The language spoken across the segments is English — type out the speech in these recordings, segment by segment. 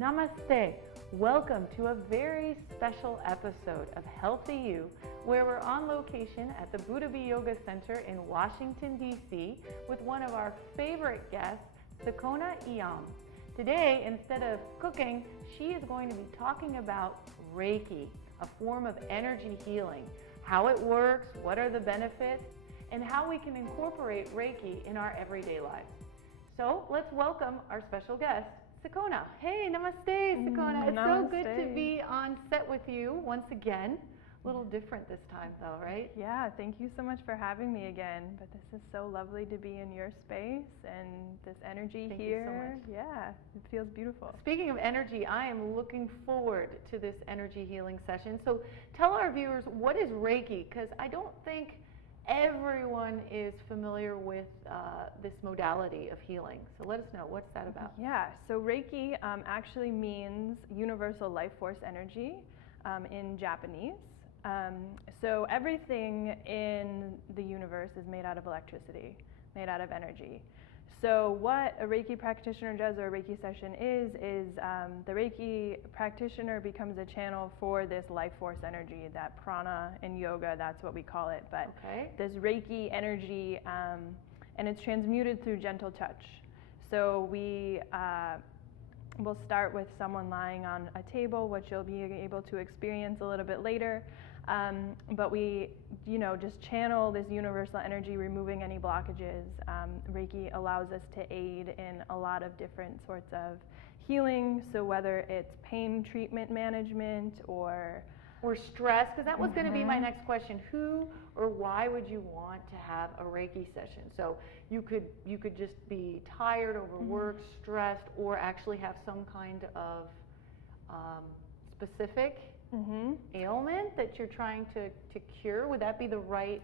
Namaste. Welcome to a very special episode of Healthy You, where we're on location at the Buddha Yoga Center in Washington, D.C. with one of our favorite guests, Sikhona Iam. Today, instead of cooking, she is going to be talking about Reiki, a form of energy healing, how it works, what are the benefits, and how we can incorporate Reiki in our everyday lives. So let's welcome our special guest, Sikhona. Hey, namaste, Sikhona. It's Namaste. so good to be on set with you once again. A little different this time though, right? Yeah, thank you so much for having me again. But this is so lovely to be in your space and this energy Thank here. you so much. Yeah, it feels beautiful. Speaking of energy, I am looking forward to this energy healing session. So tell our viewers, what is Reiki? Because I don't think everyone is familiar with this modality of healing. So let us know, what's that about? Yeah, so Reiki actually means universal life force energy in Japanese. So everything in the universe is made out of electricity, made out of energy. So what a Reiki practitioner does, or a Reiki session is the Reiki practitioner becomes a channel for this life force energy, that prana in yoga, that's what we call it. But this Reiki energy, and it's transmuted through gentle touch. So we we'll start with someone lying on a table, which you'll be able to experience a little bit later. But we, just channel this universal energy, removing any blockages. Reiki allows us to aid in a lot of different sorts of healing. So whether it's pain treatment management or stress, because that was going to be my next question. Who or why would you want to have a Reiki session? So you could just be tired, overworked, stressed, or actually have some kind of specific ailment that you're trying to cure. Would that be the right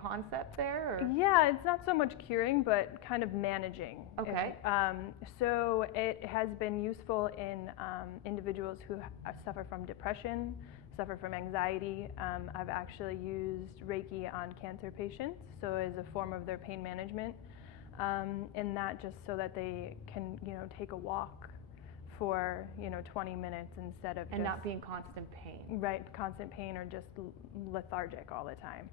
concept there? Or? Yeah, it's not so much curing, but kind of managing. Okay. So it has been useful in individuals who suffer from depression, suffer from anxiety. I've actually used Reiki on cancer patients, so as a form of their pain management, and that just so that they can, take a walk for 20 minutes instead of and not be in constant pain. Right, constant pain or just lethargic all the time.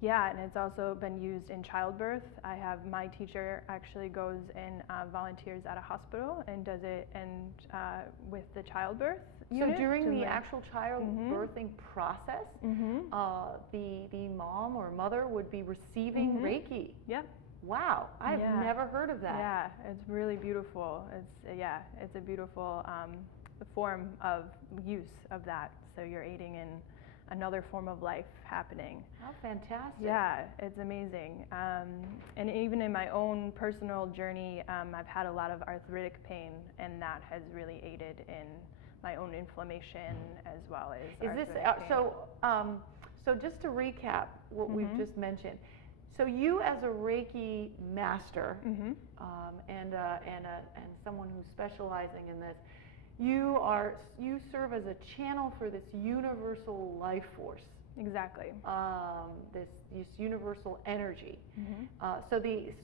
Yeah, and it's also been used in childbirth. I have my teacher actually goes and volunteers at a hospital and does it with the childbirth unit. So during the actual childbirthing process, the mom or mother would be receiving Reiki. Yep. Wow, I've never heard of that. Yeah, it's really beautiful. It's a beautiful form of use of that. So you're aiding in another form of life happening. Oh, fantastic. Yeah, it's amazing. And even in my own personal journey, I've had a lot of arthritic pain, and that has really aided in my own inflammation as well as arthritic pain. So just to recap what we've just mentioned, so you as a Reiki master and someone who's specializing in this, you serve as a channel for this universal life force. Exactly. This universal energy. So the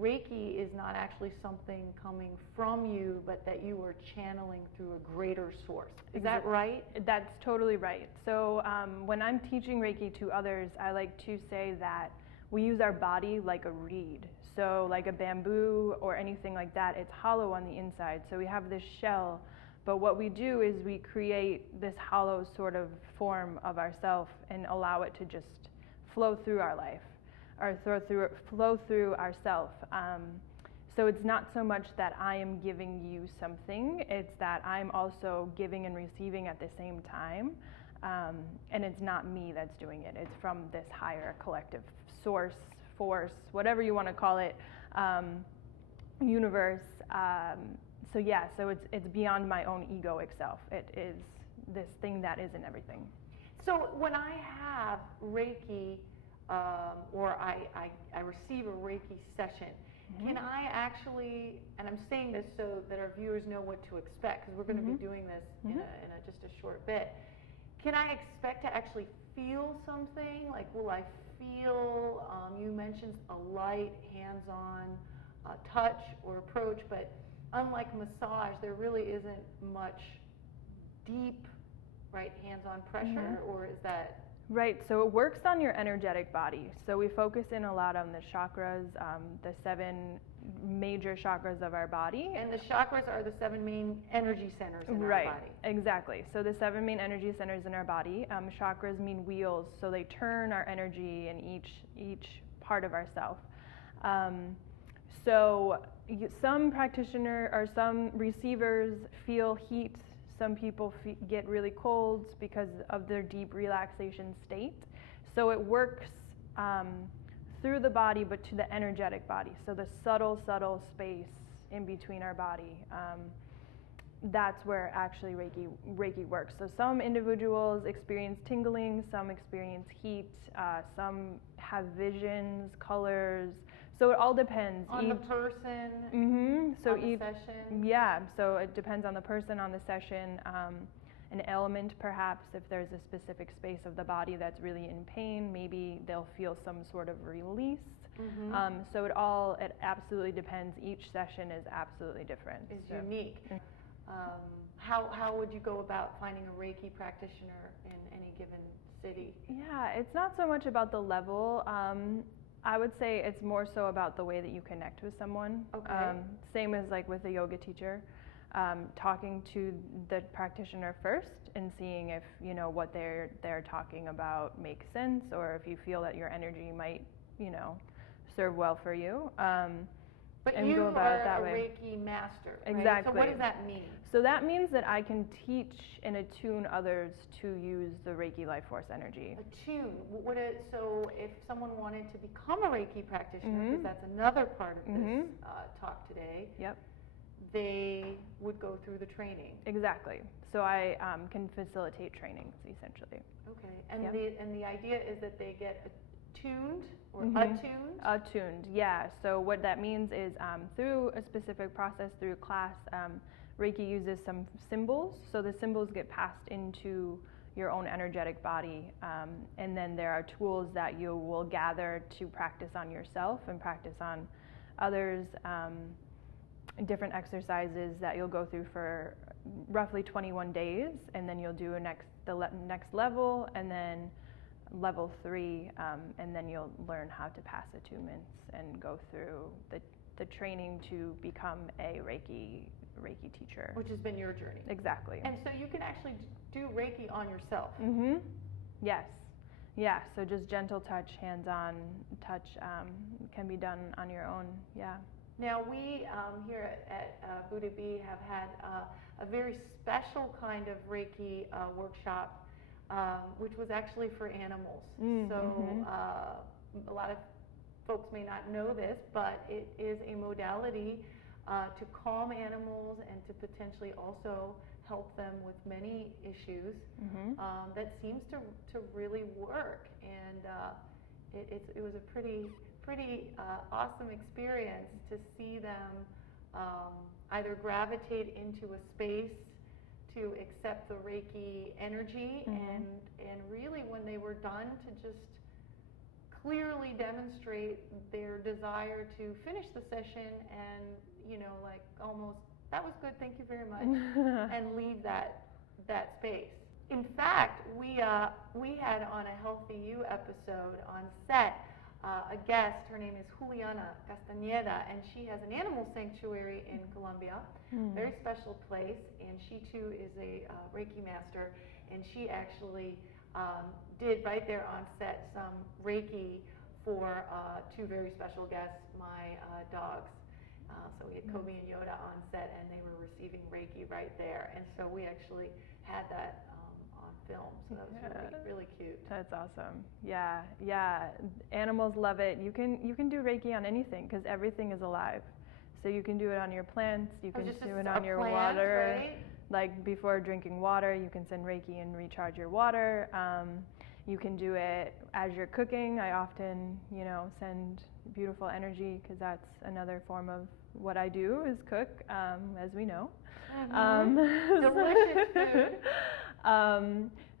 Reiki is not actually something coming from you, but that you are channeling through a greater source. Is that right? That's totally right. So when I'm teaching Reiki to others, I like to say that we use our body like a reed. So like a bamboo or anything like that, it's hollow on the inside. So we have this shell, but what we do is we create this hollow sort of form of ourself and allow it to just flow through our life, or flow through ourself. So it's not so much that I am giving you something, it's that I'm also giving and receiving at the same time. And it's not me that's doing it. It's from this higher collective source, force, whatever you want to call it, universe. So it's beyond my own egoic self. It is this thing that isn't everything. So when I have Reiki, or I receive a Reiki session, can I actually, and I'm saying this so that our viewers know what to expect, because we're going to be doing this in just a short bit. Can I expect to actually feel something? Like, will I feel, you mentioned a light, hands-on touch or approach, but unlike massage, there really isn't much deep, right, hands-on pressure, or is that? Right, so it works on your energetic body. So we focus in a lot on the chakras, the 7 major chakras of our body. And the chakras are the 7 main energy centers in our Right, body. exactly. So the 7 main energy centers in our body. Chakras mean wheels, so they turn our energy in each part of ourself. Some practitioner or some receivers feel heat. Some people get really cold because of their deep relaxation state. So it works through the body, but to the energetic body. So the subtle space in between our body. That's where actually Reiki works. So some individuals experience tingling, some experience heat, some have visions, colors. So it all depends. On the person, so on the session? Yeah, so it depends on the person, on the session, an ailment perhaps. If there's a specific space of the body that's really in pain, maybe they'll feel some sort of release. So it absolutely depends. Each session is absolutely different. It's unique. How would you go about finding a Reiki practitioner in any given city? Yeah, it's not so much about the level. I would say it's more so about the way that you connect with someone. Okay. Same as like with a yoga teacher, talking to the practitioner first and seeing if what they're talking about makes sense, or if you feel that your energy might serve well for you. But and you go about are it that a way. Reiki master, right? Exactly. So what does that mean? So that means that I can teach and attune others to use the Reiki life force energy. Attune. So if someone wanted to become a Reiki practitioner, because that's another part of this talk today, they would go through the training. Exactly. So I can facilitate trainings essentially. Okay. And the idea is that they get attuned or attuned? Attuned, yeah. So what that means is through a specific process, through class, Reiki uses some symbols. So the symbols get passed into your own energetic body, and then there are tools that you will gather to practice on yourself and practice on others, different exercises that you'll go through for roughly 21 days, and then you'll do the next level, and then level 3, and then you'll learn how to pass attunements and go through the training to become a Reiki teacher. Which has been your journey. Exactly. And so you can actually do Reiki on yourself. Yes. Yeah, so just gentle touch, hands-on touch can be done on your own, yeah. Now we here at Buddha Bee have had a very special kind of Reiki workshop, which was actually for animals. A lot of folks may not know this, but it is a modality to calm animals and to potentially also help them with many issues that seems to really work. And it was a pretty awesome experience to see them either gravitate into a space to accept the Reiki energy and really when they were done to just clearly demonstrate their desire to finish the session and like almost, that was good, thank you very much, and leave that space. In fact, we had on a Healthy You episode on set a guest. Her name is Juliana Castañeda, and she has an animal sanctuary in Colombia, very special place, and she too is a Reiki master, and she actually did right there on set some Reiki for 2 very special guests, my dogs. So we had Kobe and Yoda on set, and they were receiving Reiki right there, and so we actually had that on film, so that was really cute. That's awesome. Yeah. Animals love it. You can do Reiki on anything because everything is alive. So you can do it on your plants. You can do it on your water. Right? Like before drinking water, you can send Reiki and recharge your water. You can do it as you're cooking. I often, send beautiful energy because that's another form of what I do is cook, as we know. Delicious food.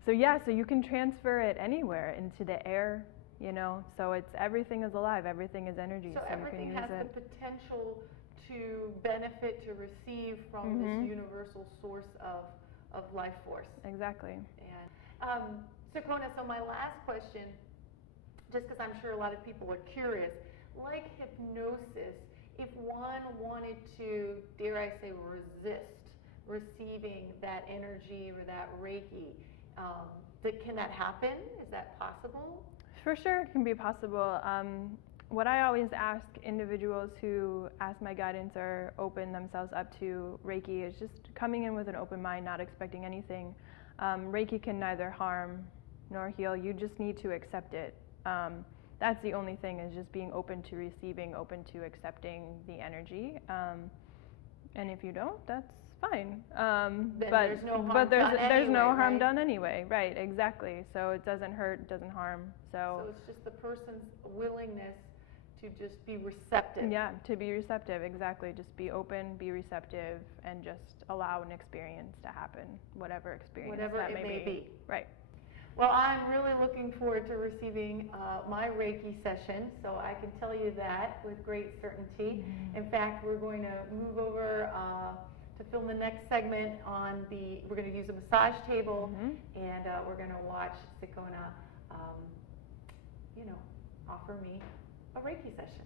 So you can transfer it anywhere into the air, so everything is alive, everything is energy. So everything you can has use the potential to benefit, to receive from this universal source of life force. Exactly. And Sikhona, so my last question, just because I'm sure a lot of people are curious, like hypnosis, if one wanted to, dare I say, resist receiving that energy or that Reiki, can that happen? Is that possible? For sure, it can be possible. What I always ask individuals who ask my guidance or open themselves up to Reiki is just coming in with an open mind, not expecting anything. Reiki can neither harm nor heal. You just need to accept it. That's the only thing, is just being open to receiving, open to accepting the energy. And if you don't, that's fine. There's no harm but there's anyway, no harm right? done anyway. Right, exactly. So it doesn't hurt, it doesn't harm. So it's just the person's willingness to just be receptive. Yeah, to be receptive, exactly. Just be open, be receptive, and just allow an experience to happen, whatever experience that may be. Right. Well, I'm really looking forward to receiving my Reiki session, so I can tell you that with great certainty. In fact, we're going to move over to film the next segment we're going to use a massage table, and we're going to watch Sikhona, offer me a Reiki session.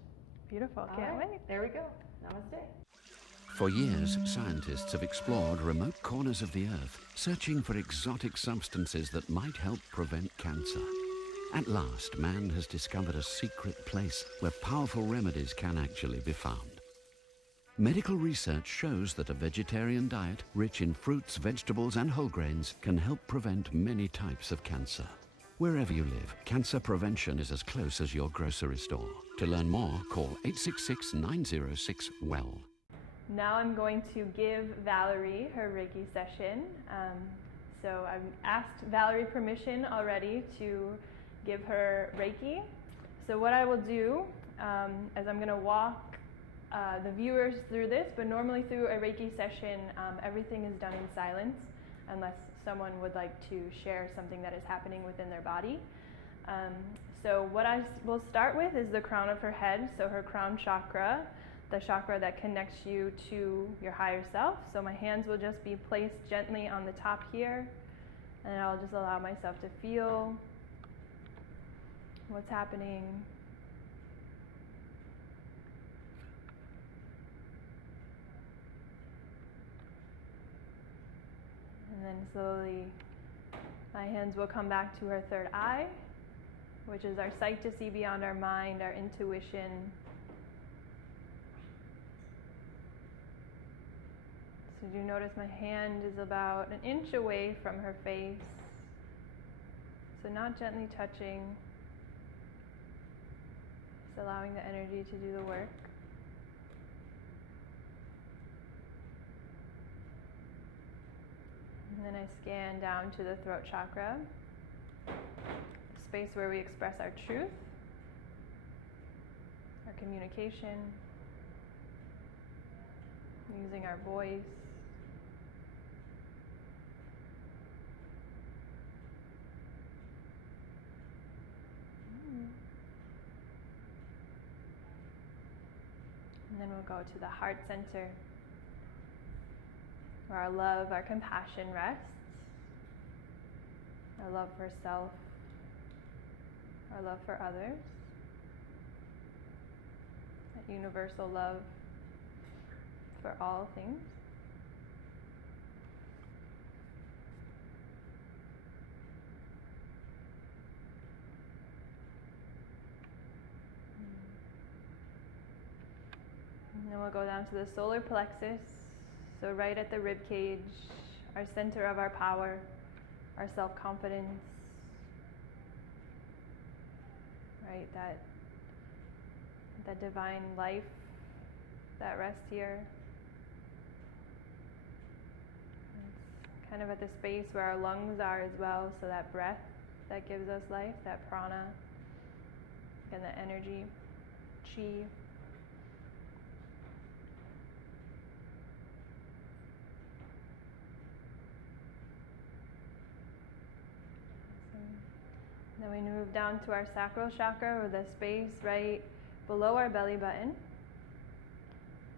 Beautiful, can't wait. There we go. Namaste. For years, scientists have explored remote corners of the earth, searching for exotic substances that might help prevent cancer. At last, man has discovered a secret place where powerful remedies can actually be found. Medical research shows that a vegetarian diet rich in fruits, vegetables, and whole grains can help prevent many types of cancer. Wherever you live, cancer prevention is as close as your grocery store. To learn more, call 866-906-WELL. Now I'm going to give Valerie her Reiki session. So I've asked Valerie permission already to give her Reiki. So what I will do is I'm going to walk the viewers through this, but normally through a Reiki session, everything is done in silence unless someone would like to share something that is happening within their body. So what I will start with is the crown of her head, so her crown chakra, the chakra that connects you to your higher self. So my hands will just be placed gently on the top here, and I'll just allow myself to feel what's happening. And then slowly my hands will come back to her third eye, which is our sight to see beyond our mind, our intuition. So do you notice my hand is about an inch away from her face? So not gently touching, just allowing the energy to do the work. And then I scan down to the throat chakra, space where we express our truth, our communication, using our voice. And then we'll go to the heart center, where our love, our compassion rests, our love for self, our love for others, that universal love for all things. And then we'll go down to the solar plexus, so right at the rib cage, our center of our power, our self-confidence, right? That divine life that rests here. It's kind of at the space where our lungs are as well, so that breath that gives us life, that prana, and the energy, chi. Then we move down to our sacral chakra, or the space right below our belly button.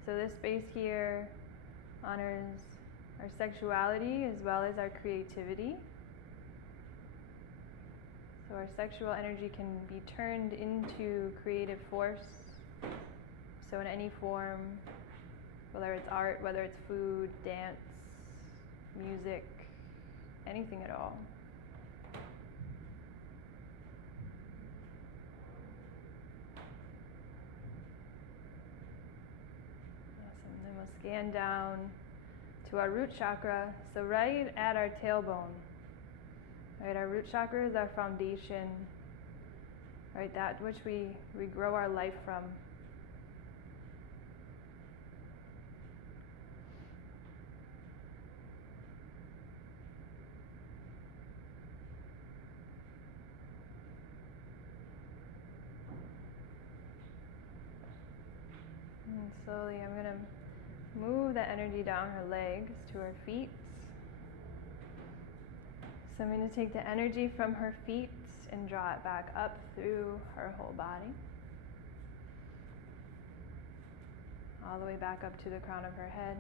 So this space here honors our sexuality as well as our creativity. So our sexual energy can be turned into creative force. So in any form, whether it's art, whether it's food, dance, music, anything at all. Awesome. Then we'll scan down to our root chakra, so right at our tailbone. Right, our root chakra is our foundation, right, that which we grow our life from. And slowly I'm going to move the energy down her legs to her feet. So I'm going to take the energy from her feet and draw it back up through her whole body. All the way back up to the crown of her head.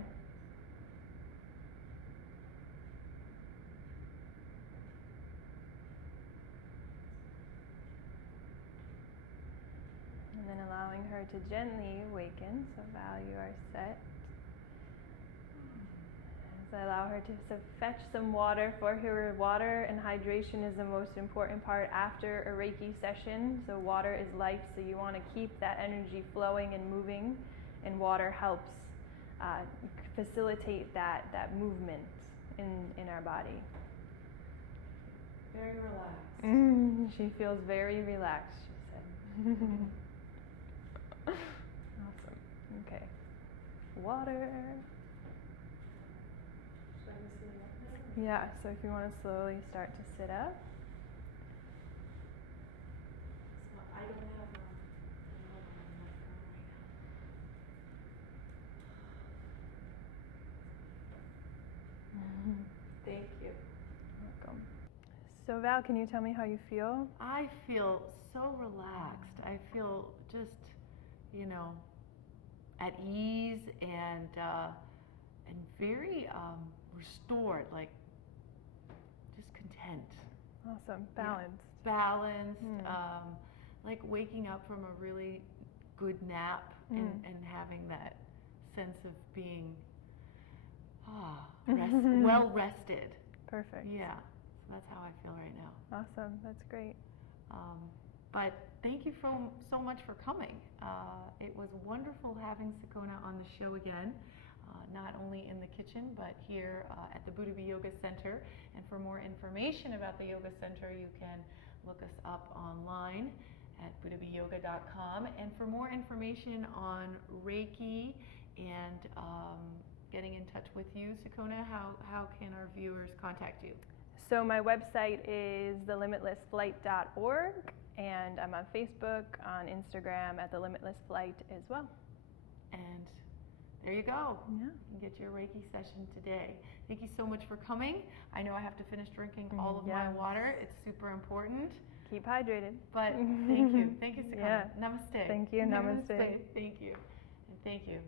And then allowing her to gently awaken, so value our set. As I allow her to fetch some water for her. Water and hydration is the most important part after a Reiki session. So water is life, so you want to keep that energy flowing and moving, and water helps facilitate that movement in our body. Very relaxed. She feels very relaxed, she said. Awesome. Okay. Water. Yeah, so if you want to slowly start to sit up. I don't have Thank you. Welcome. So Val, can you tell me how you feel? I feel so relaxed. I feel just, at ease and very restored, like just content. Awesome. Balanced. Yeah. Balanced. Like waking up from a really good nap and having that sense of being well rested. Perfect. Yeah. So that's how I feel right now. Awesome. That's great. But thank you so much for coming. It was wonderful having Sikhona on the show again, not only in the kitchen, but here at the Buddha Yoga Center. And for more information about the Yoga Center, you can look us up online at buddhabiyoga.com. And for more information on Reiki and getting in touch with you, Sikhona, how can our viewers contact you? So my website is thelimitlessflight.org, and I'm on Facebook, on Instagram at The Limitless Flight as well. And there you go. Yeah. You can get your Reiki session today. Thank you so much for coming. I know I have to finish drinking all of my water. It's super important. Keep hydrated. But thank you. Thank you, Sikhona. Yeah. Namaste. Thank you. Namaste. Thank you. And thank you.